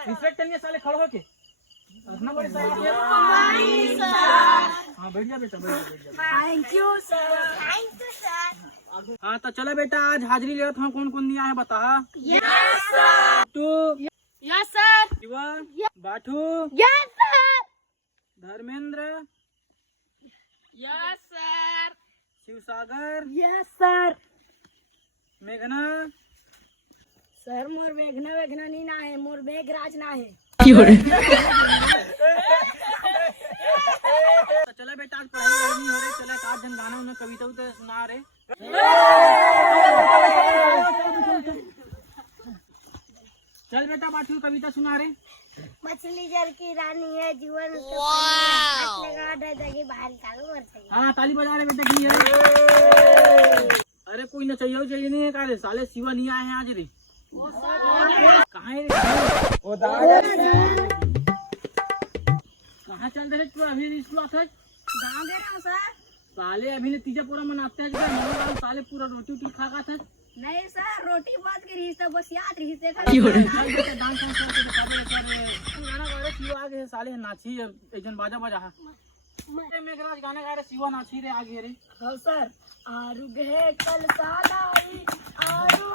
Respect करनी है साले, खड़े होके रखना पड़े सर। हाँ बैठ जा बेटा, बैठ जा। Thank you sir. हाँ तो चलो बेटा, आज हाजिरी ले रहा था, कौन कौन दिया है बता। Yes sir. तू, यस सर। शिवा, बाठू, yes sir. Dharmendra, yes sir. Shivsagar, yes sir. मेघना। सर मोर मेघना वेघना नहीं ना है, मोर मेघराज ना है। तो चला बेटा, आज पढ़ाई नहीं हो रही, चला आज जन गाना उन्हें कविता तो सुना रहे। चल बेटा बाठू कविता सुना रहे। मछली जल की रानी है, जीवन बाहर निकालो मर जाएगी। हाँ ताली बजा रहे बेटा की है। अरे कोई ना चाहिए नहीं है, काले साले शिवा नहीं आए हैं आज रे। कहाँ है कहाँ चल रहे तू अभी स्कूल से? गाँव गए ना सर। साले अभी ने तीजा पूरा मनाते हैं, साले पूरा रोटी उटी खा था। नहीं सर, रोटी बात करी सब बस याद रही से। आगे साले नाची एक बाजा बजा है। मेघराज गाने गा रहे, शिवा नाची रे आगे रे। हाँ सर। आरू गए कल सालाई, आरू